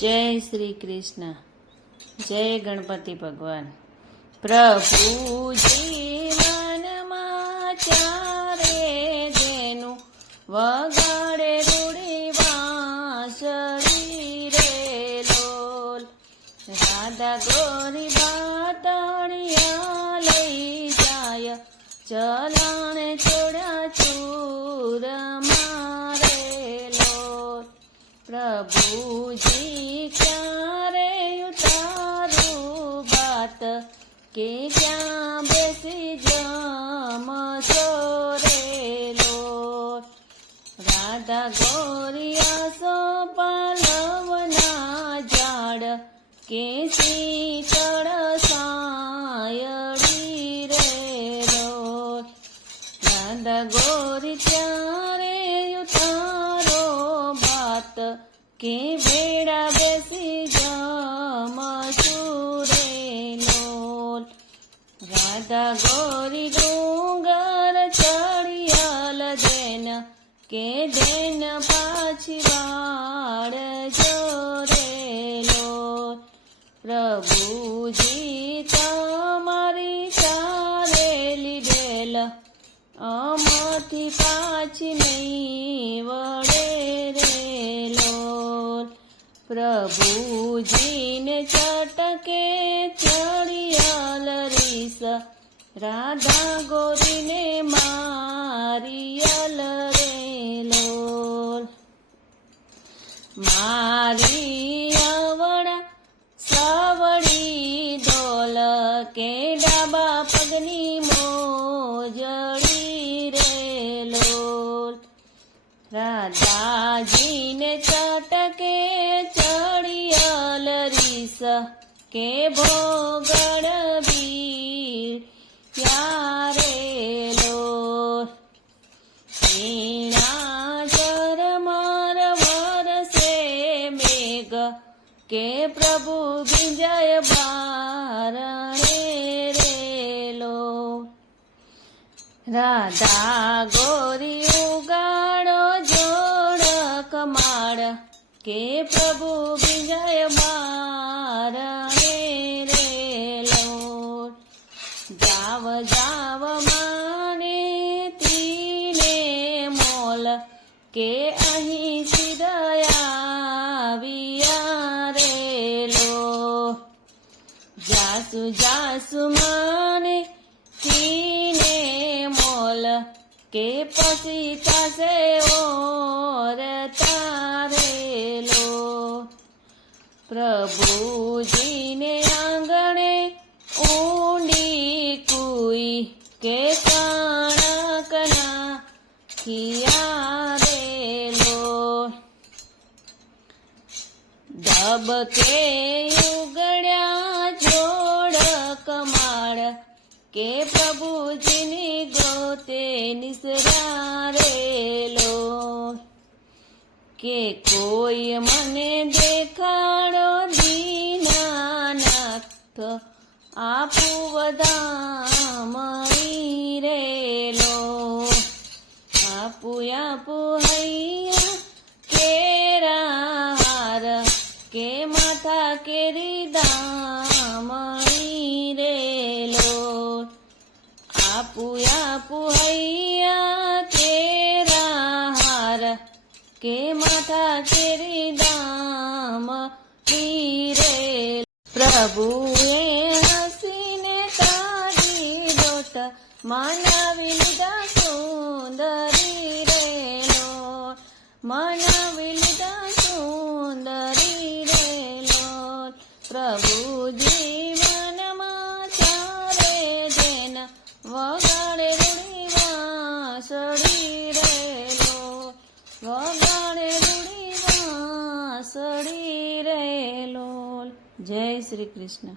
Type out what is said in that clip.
જય શ્રી કૃષ્ણ. જય ગણપતિ ભગવાન. પ્રભુજી મનમાં ચારે જેનું વગાડે રૂડી વાંસળી રે લોલ. રાધા ગોરી બાતણિયા લઈ જાય. ચલાણે ચોડા ચૂર મારે લોલ. પ્રભુજી બાત કે ક્યાં બેસી જમશો રે લોલ રાધા ગોરિયા સો પાલવના ઝાડ કે શીતળ સાયડી રે લોલ રાધા ગોરી ત્યારે ઉતારો ભાત કે ભેડા બેસી રાધા ગોરી ડુંગર ચડિયાલ દેન કે દેન પાછી વાળ જોરે લોલ પ્રભુજી તમારી ચારેલી ડેલ અમથી પાછી નહીં વળે રે લોલ પ્રભુજીને ચટકે રાધા ગોરીને મારિયલ રે લોલ. મારી આવડા સાવડી ડોલ કે ડાબા પગની મોજડી રે લોલ. રાધાજીને ચટકે ચડિયાલ રીસ કે ભોગડ કે પ્રભુ વિજય બારણે રેલો રાધા ગોરી ઉગાડો જોડ કમાડ કે પ્રભુ વિજય બારણે રેલો જાવ જાવ માને તીને મોલ. કે અહીં જાસુ જાસુ મને તીને મોલ કે પછી થશે ઓર તારેલો. પ્રભુજીને આંગણે ઊંડી કુઈ કે કાણકના ખિયારેલો ધબકે કે પ્રભુજીની ગોતે નિસરારેલો કે કોઈ મને દેખાડો દીનાનાથ, આપું વધામણી રેલો આપું આપું હૈયા કેરા હાર કે માથા કેરી આપું આપું હૈયા કેરા હાર કે માથા કેરી દામ રે પ્રભુએ હસીને તારી દોટ માનવી લીધા સુંદરી રેલો માનવી લીધા સુંદરી રેલો પ્રભુ જીવનમાં વગાડે રૂડી વાસળી રેલો જય શ્રી કૃષ્ણ.